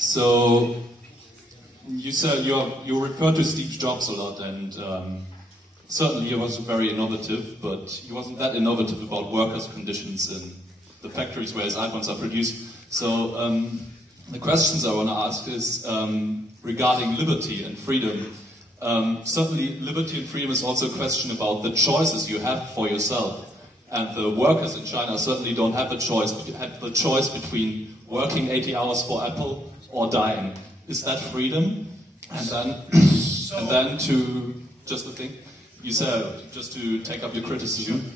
So you said you referred to Steve Jobs a lot, and certainly he was very innovative, but he wasn't that innovative about workers' conditions in the factories where his iPhones are produced. So the questions I want to ask is regarding liberty and freedom. Certainly liberty and freedom is also a question about the choices you have for yourself. And the workers in China certainly don't have a choice, but you have the choice between working 80 hours for Apple or dying. Is that freedom? And then to, just the thing, you said, just to take up your criticism.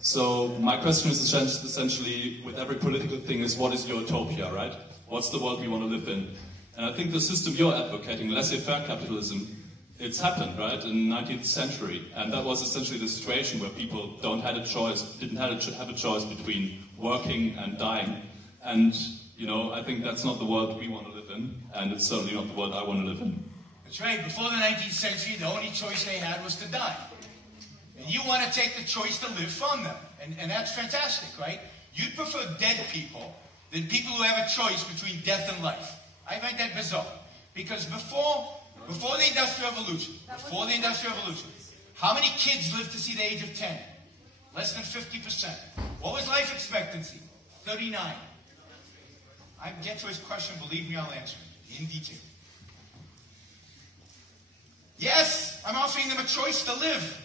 So my question is essentially, with every political thing, is what is your utopia, right? What's the world we want to live in? And I think the system you're advocating, laissez-faire capitalism, it's happened, right, in the 19th century. And that was essentially the situation where people didn't have a choice between working and dying. And, you know, I think that's not the world we want to live in, and it's certainly not the world I want to live in. That's right. Before the 19th century, the only choice they had was to die. And you want to take the choice to live from them. And that's fantastic, right? You'd prefer dead people than people who have a choice between death and life. I find that bizarre. Because before the Industrial Revolution, how many kids lived to see the age of 10? Less than 50%. What was life expectancy? 39. I can get to his question, believe me, I'll answer it in detail. Yes, I'm offering them a choice to live.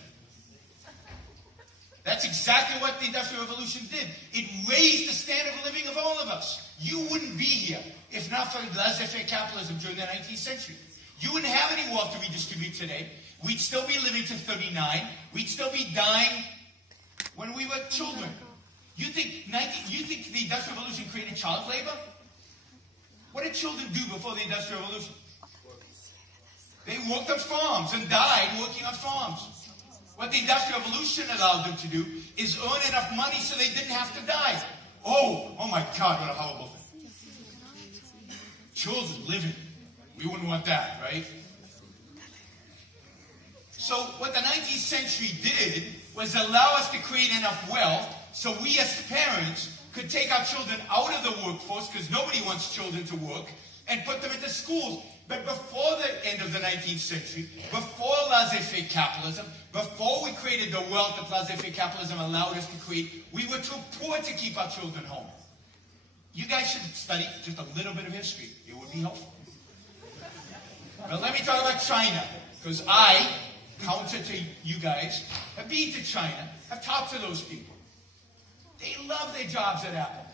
That's exactly what the Industrial Revolution did. It raised the standard of living of all of us. You wouldn't be here if not for laissez-faire capitalism during the 19th century. You wouldn't have any wealth to redistribute today. We'd still be living to 39. We'd still be dying when we were children. You think the Industrial Revolution created child labor? What did children do before the Industrial Revolution? They worked on farms and died working on farms. What the Industrial Revolution allowed them to do is earn enough money so they didn't have to die. Oh my God, what a horrible thing. Children living. We wouldn't want that, right? So what the 19th century did was allow us to create enough wealth so we as parents could take our children out of the workforce, because nobody wants children to work, and put them into schools. But before the end of the 19th century, before laissez-faire capitalism, before we created the wealth that laissez-faire capitalism allowed us to create, we were too poor to keep our children home. You guys should study just a little bit of history. It would be helpful. But let me talk about China, because I, counter to you guys, have been to China, have talked to those people. They love their jobs at Apple.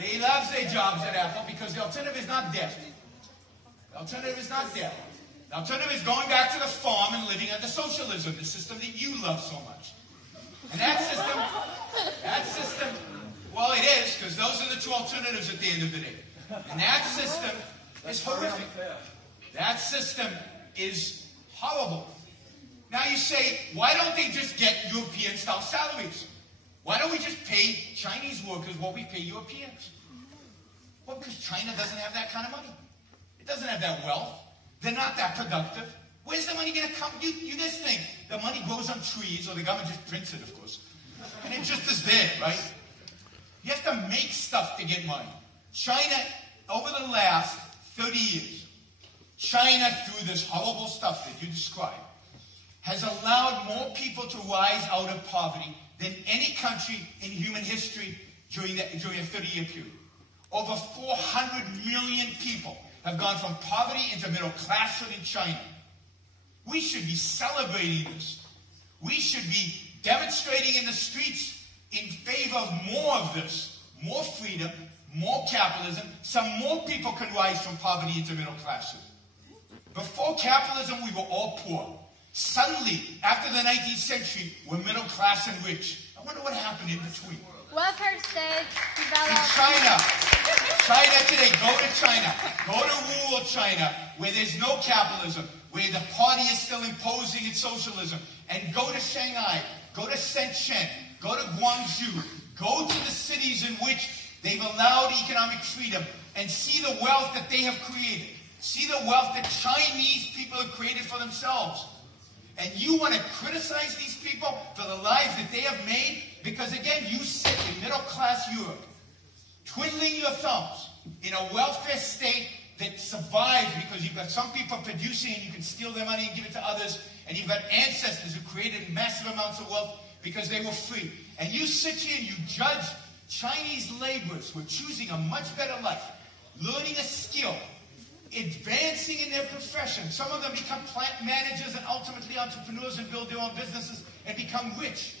They love their jobs at Apple because the alternative is not death. The alternative is not death. The alternative is going back to the farm and living under socialism, the system that you love so much. And that system, well, it is, because those are the two alternatives at the end of the day. And that system is horrific. That system is horrible. Now you say, why don't they just get European-style salaries? Why don't we just pay Chinese workers what we pay Europeans? Well, because China doesn't have that kind of money. It doesn't have that wealth. They're not that productive. Where's the money going to come? You guys think the money grows on trees, or the government just prints it, of course. And it just is there, right? You have to make stuff to get money. China, over the last 30 years, China, through this horrible stuff that you described, has allowed more people to rise out of poverty than any country in human history during a 30-year period. Over 400 million people have gone from poverty into middle classhood in China. We should be celebrating this. We should be demonstrating in the streets in favor of more of this, more freedom, more capitalism, so more people can rise from poverty into middle classhood. Before capitalism, we were all poor. Suddenly, after the 19th century, we're middle class and rich. I wonder what happened in between. Welfare state developed. In China today, go to China. Go to rural China, where there's no capitalism, where the party is still imposing its socialism. And go to Shanghai, go to Shenzhen, go to Guangzhou, go to the cities in which they've allowed economic freedom, and see the wealth that they have created. See the wealth that Chinese people have created for themselves. And you want to criticize these people for the lives that they have made? Because again, you sit in middle-class Europe. twiddling your thumbs in a welfare state that survives because you've got some people producing and you can steal their money and give it to others, and you've got ancestors who created massive amounts of wealth because they were free. And you sit here and you judge Chinese laborers who are choosing a much better life, learning a skill, advancing in their profession. Some of them become plant managers and ultimately entrepreneurs and build their own businesses and become rich.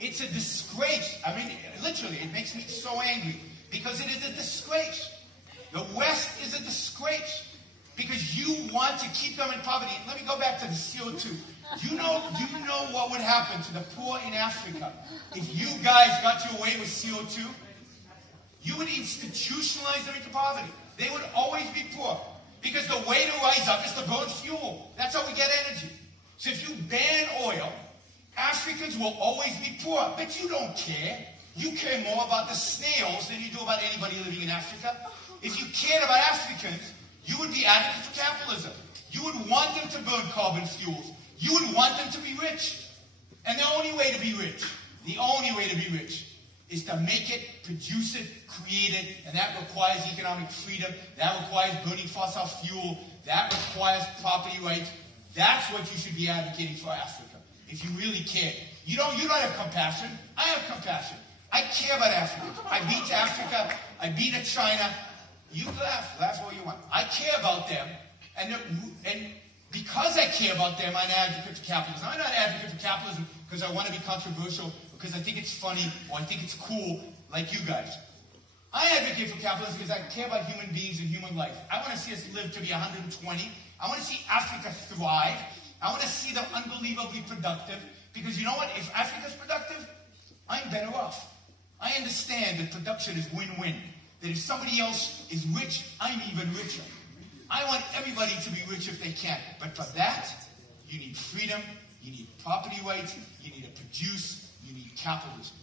It's a disgrace. I mean, literally, it makes me so angry because it is a disgrace. The West is a disgrace because you want to keep them in poverty. Let me go back to the CO2. Do you know what would happen to the poor in Africa if you guys got your way with CO2? You would institutionalize them into poverty. They would always be poor because the way to rise up is to burn fuel. That's how we get energy. So if you ban oil, Africans will always be poor. But you don't care. You care more about the snails than you do about anybody living in Africa. If you cared about Africans, you would be advocates for capitalism. You would want them to burn carbon fuels. You would want them to be rich. And the only way to be rich, is to make it, produce it, create it, and that requires economic freedom. That requires burning fossil fuel. That requires property rights. That's what you should be advocating for Africa, if you really care. You don't have compassion. I have compassion. I care about Africans. I've been to Africa. I've been to China. You laugh all you want. I care about them, and because I care about them, I'm an advocate for capitalism. I'm not an advocate for capitalism because I want to be controversial, because I think it's funny, or I think it's cool, like you guys. I advocate for capitalism because I care about human beings and human life. I want to see us live to be 120. I want to see Africa thrive. I want to see them unbelievably productive, because you know what? If Africa's productive, I'm better off. I understand that production is win-win. That if somebody else is rich, I'm even richer. I want everybody to be rich if they can. But for that, you need freedom, you need property rights, you need to produce, you need capitalism.